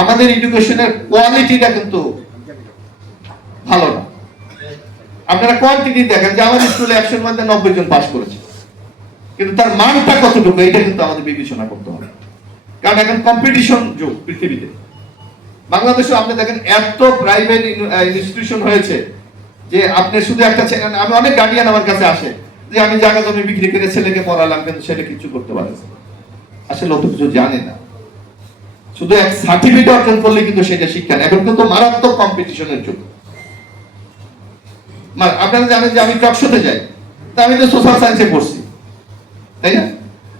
আমাদের এডুকেশনের কোয়ালিটিটা কিন্তু ভালো না। আপনারা কোয়ান্টিটি দেখেন যে আমাদের স্কুলে 100-এর মধ্যে 90 জন পাস করেছে, কিন্তু তার মানটা কতটুকু এটা কিন্তু আমাদের বিবেচনা করতে হবে। কারণ এখন কম্পিটিশন যুগ পৃথিবীতে। বাংলাদেশে আপনি দেখেন এত প্রাইভেট ইনস্টিটিউশন হয়েছে যে আপনি শুধু একটা আমি অনেক গার্ডিয়ান আমার কাছে আসে যে আমি জায়গা জমি বিক্রি করে ছেলেকে পড়ালাম, কিন্তু ছেলে কিছু করতে পারে না, আসলে অত কিছু জানে না। শুধু এক সার্টিফিকেট অর্জন করলে কিন্তু সেটা শিক্ষা না। এখন কিন্তু মারাত্মক কম্পিটিশনের যুগ। আপনারা জানেন যে আমি টকশোতে যাই, তা আমি তো সোশ্যাল সায়েন্সে পড়ছি, তাই না?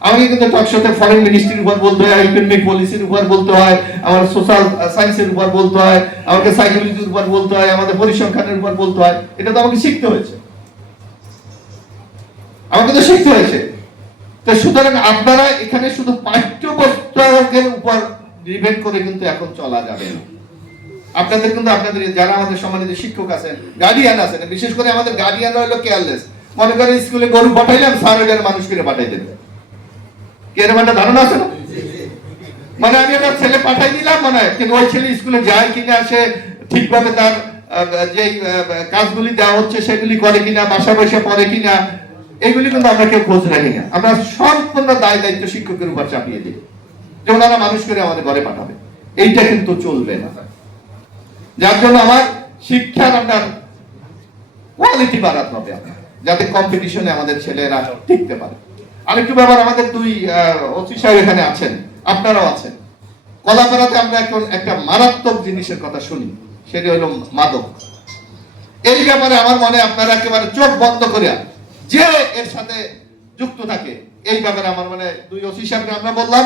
আমাকে কিন্তু টকশোতে ফরেন মিনিস্ট্রির উপর বলতে হয়, ইকোনমিক পলিসির উপর বলতে হয়, আমার সোশ্যাল সায়েন্সের উপর বলতে হয়, আমাকে সাইকোলজির উপর বলতে হয়, আমাদের পরিসংখ্যানের উপর বলতে হয়। এটা তো আমাকে শিখতে হয়েছে, আমাকে তো শিখতে হয়েছে। তো সুতরাং আপনারা এখানে শুধু পাঠ্যপুস্তকের উপর ডিপেন্ড করে কিন্তু এখন চলা যাবে না। আপনাদের কিন্তু আপনাদের যারা আমাদের সম্মানিত শিক্ষক আছেন, গার্ডিয়ান আছেন, বিশেষ করে আমাদের গার্ডিয়ানরা হলো কেয়ারলেস। মনে করেন স্কুলে গরু পাঠাইলাম, স্যার ওইটার মানুষ করে পাঠাই দেবে। কি এরকম একটা ধারণা আছে না? মানে আমি একটা ছেলে পাঠাই দিলাম মনে হয়, কিন্তু ওই ছেলে স্কুলে যায় কিনা, সে ঠিকভাবে তার যে কাজগুলি দেওয়া হচ্ছে সেগুলি করে কিনা, বাসা বসে পড়ে কিনা, এইগুলি কিন্তু আমরা কেউ খোঁজ রাখি না। আমরা সম্পূর্ণ দায় দায়িত্ব শিক্ষকের উপর চাপিয়ে দিই যে ওনারা মানুষ করে আমাদের ঘরে পাঠাবে। এইটা কিন্তু চলবে না। যার জন্য আমার শিক্ষার আপনার কোয়ালিটি বাড়াতে হবে, যাতে কম্পিটিশনে আমাদের ছেলেরা টিকতে পারে। আরেকটু ব্যাপার, আমাদের দুই ওসি সাহেব এখানে আছেন, আপনারাও আছেন। কলাপাড়াতে আমরা এখন একটা মারাত্মক জিনিসের কথা শুনি, সেটা হলো মাদক। এই ব্যাপারে আমার মনে আপনারা একেবারে চোখ বন্ধ করে যে এর সাথে যুক্ত থাকে, এই ব্যাপারে আমার মানে দুই ওসি সাহেবকে আমরা বললাম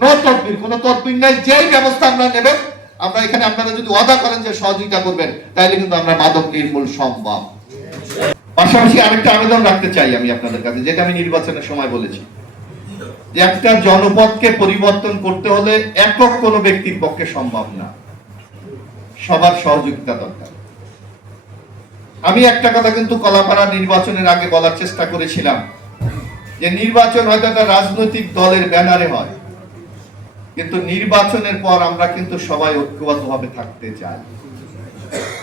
নো তদবির, কোনো তদবির নাই, যেই ব্যবস্থা আমরা নেবেন, আমরা এখানে আপনারা যদি ওয়াদা করেন যে সহযোগিতা করবেন, তাহলে কিন্তু আমরা মাদক নির্মূল সম্ভব। পাশাপাশি আরেকটা আবেদন রাখতে চাই আমি আপনাদের কাছে, যেটা আমি নির্বাচনের সময় বলেছি, যে একটা জনপদকে পরিবর্তন করতে হলে একক কোনো ব্যক্তির পক্ষে সম্ভব না, সবার সহযোগিতা দরকার। আমি একটা কথা কিন্তু কলাপাড়া নির্বাচনের আগে বলার চেষ্টা করেছিলাম যে নির্বাচন হয়তো একটা রাজনৈতিক দলের ব্যানারে হয়, কিন্তু নির্বাচনের পর আমরা কিন্তু সবাই ঐক্যবদ্ধভাবে থাকতে চাই।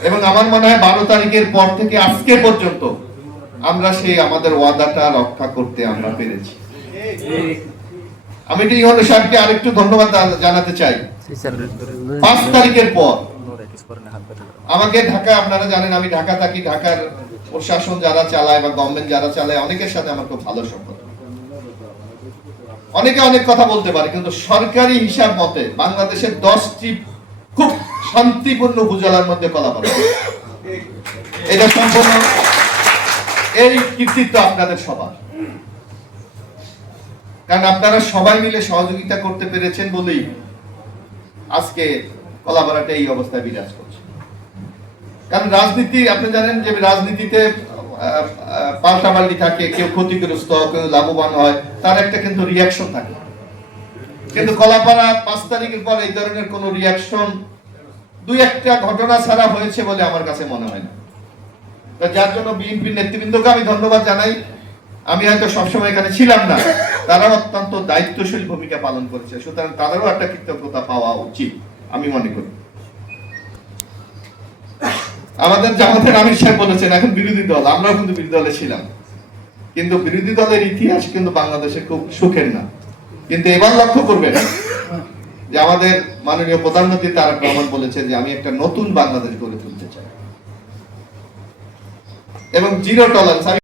এবং আমার মনে হয় 12 তারিখের পর থেকে আজকে পর্যন্ত আমরা সেই আমাদের ওয়াদাটা রক্ষা করতে আমরা পেরেছি। আমি ইউনূস সাহেবকে আরেকটু ধন্যবাদ জানাতে চাই। 5 তারিখের পর আমাকে ঢাকা, আপনারা জানেন আমি ঢাকা থাকি, ঢাকার প্রশাসন যারা চালায় বা গভর্নমেন্ট যারা চালায়, অনেকের সাথে আমার খুব ভালো সম্পর্ক। অনেকে অনেক কথা বলতে পারে, কিন্তু সরকারি হিসাব মতে বাংলাদেশের 10টি খুব শান্তিপূর্ণ উপজেলার মধ্যে কলাপাড়া। এটা সম্পূর্ণ এই কৃতিত্ব আপনাদের সবার, কারণ আপনারা সবাই মিলে সহযোগিতা করতে পেরেছেন বলেই আজকে কলাপাড়াটা এই অবস্থায় বিরাজ করছে। কারণ রাজনীতি, আপনি জানেন যে রাজনীতিতে পাল্টাপাল্টি থাকে, কেউ ক্ষতিগ্রস্ত, কেউ লাভবান হয়, তার একটা কিন্তু রিয়াকশন থাকে। কিন্তু কলাপাড়া 5 তারিখের পর এই ধরনের কোন রিয়াকশন, দুই একটা ঘটনা ছাড়া হয়েছে বলে আমার কাছে মনে হয় না। যার জন্য বিএনপির নেতৃবৃন্দকে আমি ধন্যবাদ জানাই। আমি হয়তো সবসময় এখানে ছিলাম না, তারাও অত্যন্ত দায়িত্বশীল ভূমিকা পালন করেছে, সুতরাং তাদেরও একটা কৃতজ্ঞতা পাওয়া উচিত আমি মনে করি। আমাদের জামাতের আমির সাহেব বলেছেন এখন বিরোধী দল, আমরাও কিন্তু বিরোধী দলে ছিলাম, কিন্তু বিরোধী দলের ইতিহাস কিন্তু বাংলাদেশে খুব সুখের না। কিন্তু এবার লক্ষ্য করবেন যে আমাদের মাননীয় প্রধানমন্ত্রী তারেক রহমান বলেছেন যে আমি একটা নতুন বাংলাদেশ গড়ে তুলতে চাই এবং জিরো টলারেন্স।